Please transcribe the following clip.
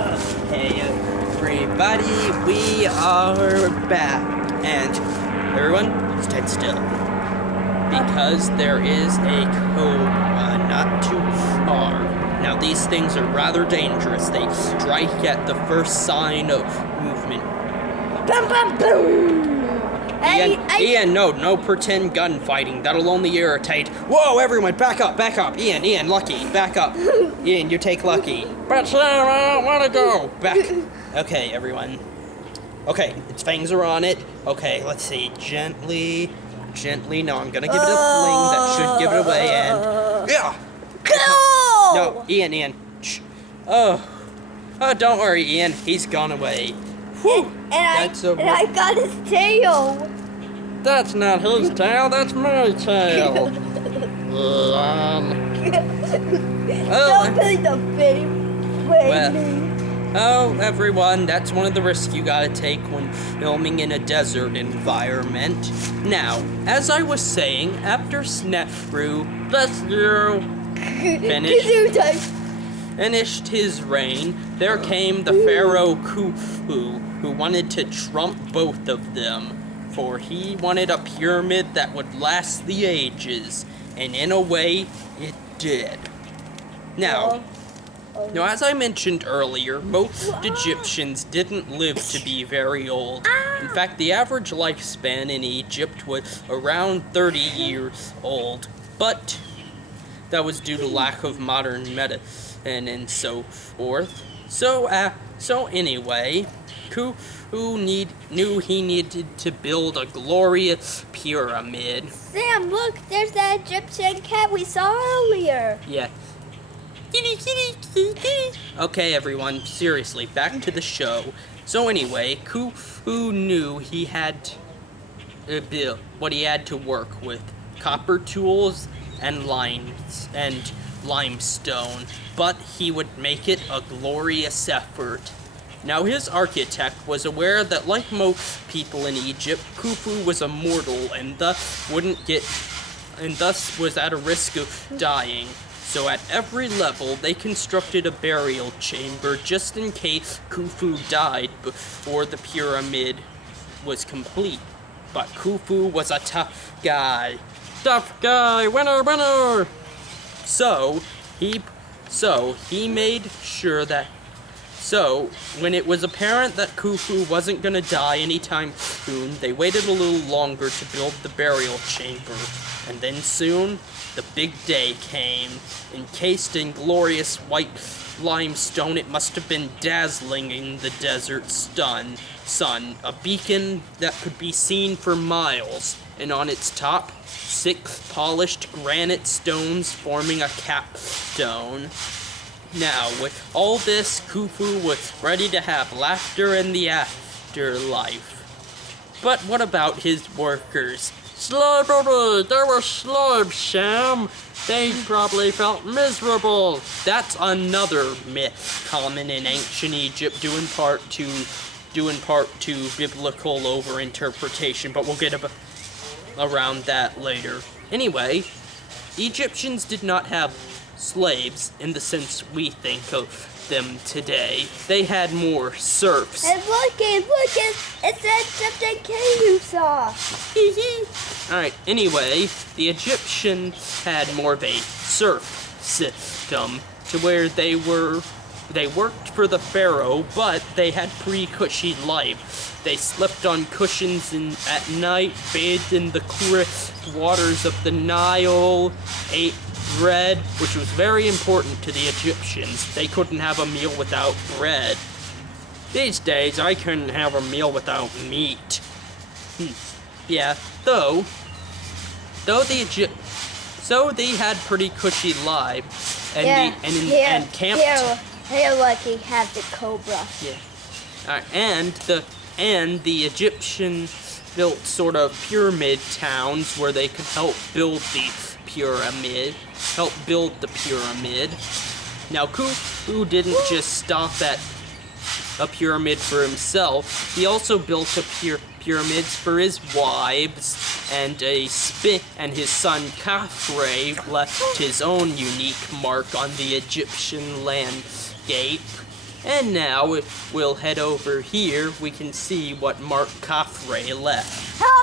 Hey everybody, we are back, and everyone, stand still, because there is a code not too far. Now these things are rather dangerous. They strike at the first sign of movement. Bum, bum, boom. Ian, no pretend gunfighting. That'll only irritate. Whoa, everyone, back up. Ian, Lucky, back up. Ian, you take Lucky. But Sam, I don't want to go. Back. Okay, everyone. Okay, its fangs are on it. Okay, let's see. Gently. No, I'm gonna give it a fling. That should give it away, and... Yeah! Go! No, Ian. Shh. Oh, don't worry, Ian. He's gone away. Whew. And I got his tail. That's not his tail, that's my tail. Don't play the fame. Everyone, that's one of the risks you gotta take when filming in a desert environment. Now, as I was saying, after Snefru, finished his reign, there came the Pharaoh Khufu, who wanted to trump both of them, for he wanted a pyramid that would last the ages, and in a way, it did. Now, as I mentioned earlier, most Egyptians didn't live to be very old. In fact, the average lifespan in Egypt was around 30 years old, but that was due to lack of modern medicine and so forth. So anyway, Khufu knew he needed to build a glorious pyramid. Sam, look, there's that Egyptian cat we saw earlier. Yeah. Kitty. Okay, everyone, seriously, back to the show. So anyway, Khufu knew he had to build what he had to work with: copper tools and limestone, but he would make it a glorious effort. Now his architect was aware that, like most people in Egypt, Khufu was immortal and thus was at a risk of dying. So at every level, they constructed a burial chamber just in case Khufu died before the pyramid was complete. But Khufu was a tough guy. Winner! So he made sure that... So, when it was apparent that Khufu wasn't gonna die anytime soon, they waited a little longer to build the burial chamber. And then soon, the big day came. Encased in glorious white limestone, it must have been dazzling in the desert sun. A beacon that could be seen for miles. And on its top, 6 polished granite stones forming a capstone. Now, with all this, Khufu was ready to have laughter in the afterlife. But what about his workers? Slavery! They were slaves, Sam! They probably felt miserable. That's another myth common in ancient Egypt, due in part to biblical overinterpretation, but we'll get around that later. Anyway, Egyptians did not have slaves in the sense we think of them today. They had more serfs. And look, it's that Egyptian king you saw. Alright, anyway, the Egyptians had more of a serf system, to where they worked for the pharaoh, but they had pretty cushy life. They slept on cushions at night, bathed in the crisp waters of the Nile, ate bread, which was very important to the Egyptians. They couldn't have a meal without bread. These days, I couldn't have a meal without meat. Yeah, though they had pretty cushy lives, and camped. Here, Lucky, have the cobra. Yeah. Alright, and the Egyptians built sort of pyramid towns where they could help build the pyramid. Now, Khufu didn't just stop at a pyramid for himself. He also built pyramids for his wives, and his son Khafre left his own unique mark on the Egyptian landscape. And now we'll head over here. We can see what Mark Coffray left. Help